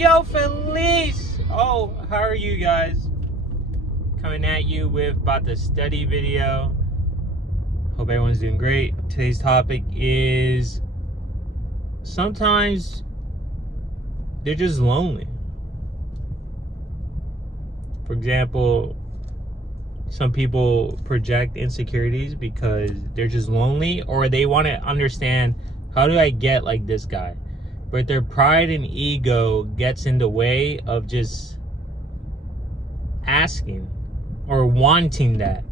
Yo, Felice! Oh, how are you guys? Coming at you with about the study video. Hope everyone's doing great. Today's topic is sometimes they're just lonely. For example, some people project insecurities because they're just lonely, or they want to understand, how do I get like this guy? But their pride and ego gets in the way of just asking or wanting that.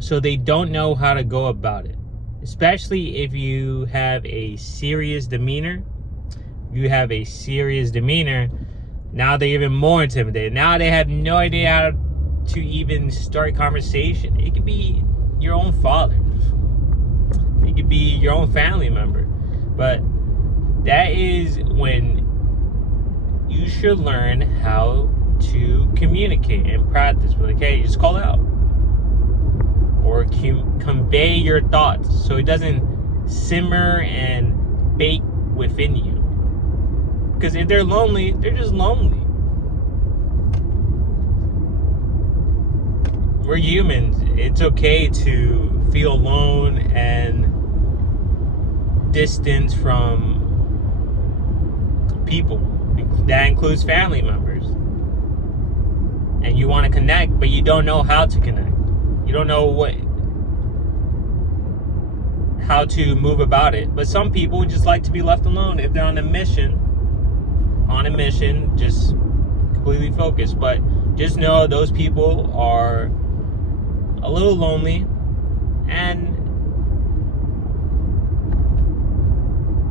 So they don't know how to go about it. Especially if you have a serious demeanor. Now they're even more intimidated. Now they have no idea how to even start conversation. It could be your own father. It could be your own family member. But that is when you should learn how to communicate and practice. Like, hey, just call out. Or convey your thoughts so it doesn't simmer and bake within you. Because if they're lonely, they're just lonely. We're humans. It's okay to feel alone and distance from people. That includes family members. And you want to connect, but you don't know how to connect. You don't know how to move about it. But some people just like to be left alone if they're on a mission, just completely focused. But just know those people are a little lonely, and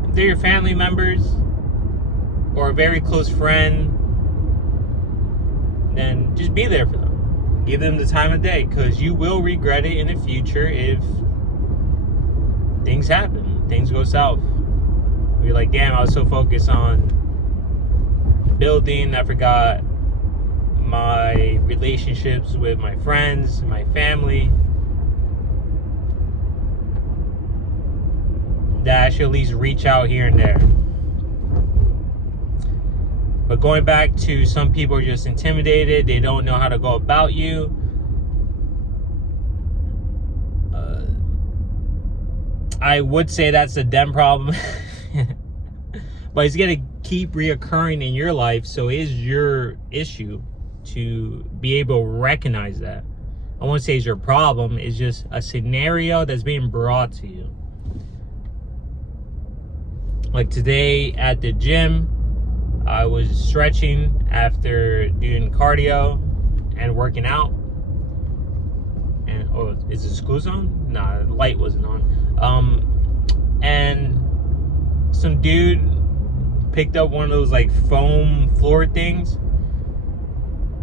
if they're your family members or a very close friend, then just be there for them. Give them the time of day, because you will regret it in the future if things happen, things go south. You're like, damn, I was so focused on building, I forgot my relationships with my friends, my family, that I should at least reach out here and there. But going back to, some people are just intimidated, they don't know how to go about you. I would say that's a them problem. But it's going to keep reoccurring in your life, so it is your issue to be able to recognize that. I won't say it's your problem, it's just a scenario that's being brought to you. Like today at the gym, I was stretching after doing cardio and working out. And oh, is the school zone? Nah, the light wasn't on. And some dude picked up one of those like foam floor things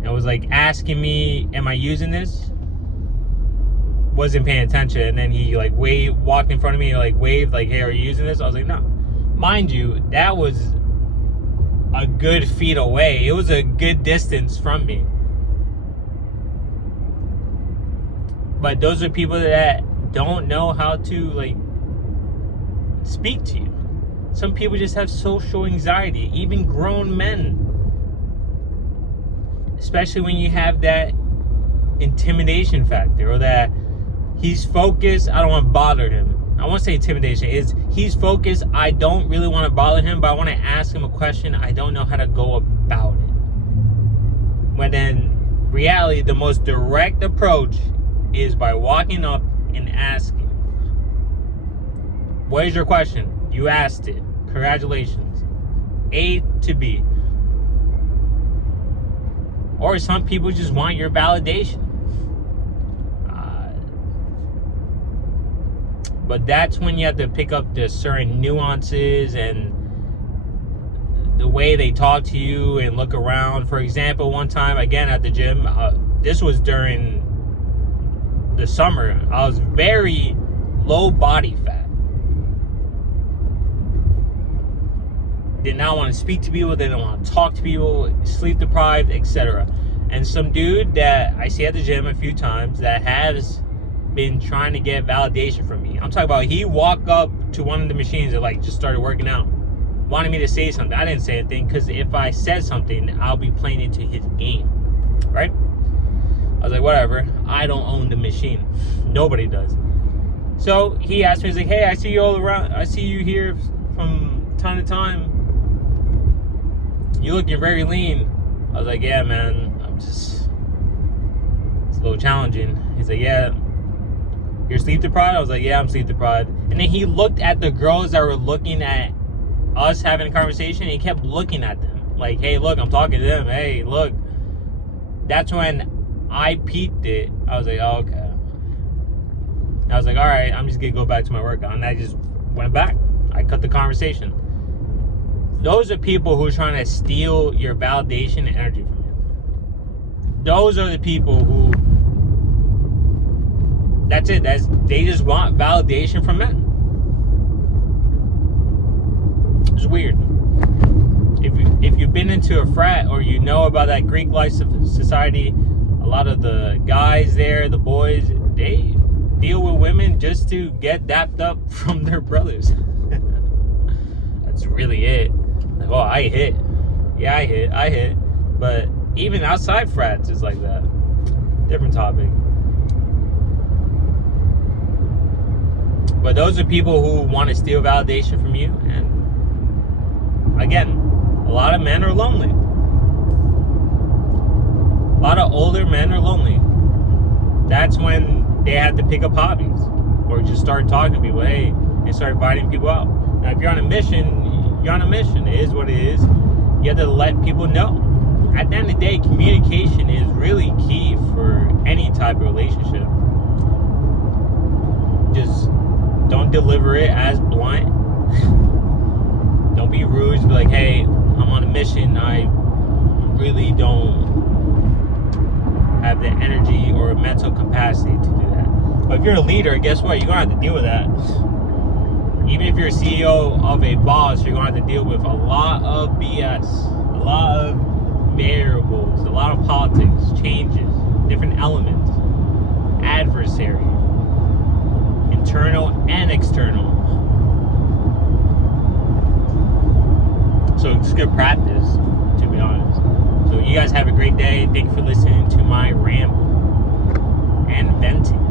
and was like asking me, am I using this? Wasn't paying attention, and then he like walked in front of me and like waved like, hey, are you using this? I was like, no. Mind you, that was a good feet away. It was a good distance from me. But those are people that don't know how to like speak to you. Some people just have social anxiety, even grown men. Especially when you have that intimidation factor, or that he's focused, I don't want to bother him. I won't say intimidation, is he's focused, I don't really want to bother him, but I want to ask him a question, I don't know how to go about it. When in reality, the most direct approach is by walking up and asking. What is your question? You asked it. Congratulations. A to B. Or some people just want your validation. But that's when you have to pick up the certain nuances and the way they talk to you and look around. For example, one time, again at the gym, this was during the summer, I was very low body fat. Did not want to speak to people, didn't want to talk to people, sleep deprived, etc. And some dude that I see at the gym a few times that has been trying to get validation from me. I'm talking about, he walked up to one of the machines and like just started working out. wanted me to say something. I didn't say anything because if I said something, I'll be playing into his game, right? I was like, whatever. I don't own the machine. Nobody does. So he asked me, he's like, hey, I see you all around. I see you here from time to time. You look, you're very lean. I was like, yeah, man. It's a little challenging. He's like, yeah. You're sleep deprived? I was like, yeah, I'm sleep deprived. And then he looked at the girls that were looking at us having a conversation. And he kept looking at them. Like, hey, look, I'm talking to them. Hey, look. That's when I peeked it. I was like, oh, okay. I was like, all right, I'm just going to go back to my workout. And I just went back. I cut the conversation. Those are people who are trying to steal your validation and energy from you. Those are the people who, that's it. They just want validation from men. It's weird. If you've been into a frat or you know about that Greek life society, a lot of the guys there, the boys, they deal with women just to get dapped up from their brothers. That's really it. Like, oh, I hit. Yeah, I hit. But even outside frats, it's like that. Different topic. But those are people who want to steal validation from you. And again, a lot of men are lonely. A lot of older men are lonely. That's when they have to pick up hobbies or just start talking to people. Hey, and start inviting people out. Now, if you're on a mission, you're on a mission. It is what it is. You have to let people know. At the end of the day, communication is really key for any type of relationship. Just don't deliver it as blunt. Don't be rude. Just be like, hey, I'm on a mission. I really don't have the energy or mental capacity to do that. But if you're a leader, guess what? You're going to have to deal with that. Even if you're a CEO of a boss, you're going to have to deal with a lot of BS, a lot of variables, a lot of politics, changes, different elements, adversary, internal and external. So it's good practice, to be honest. So you guys have a great day. Thank you for listening to my ramble and venting.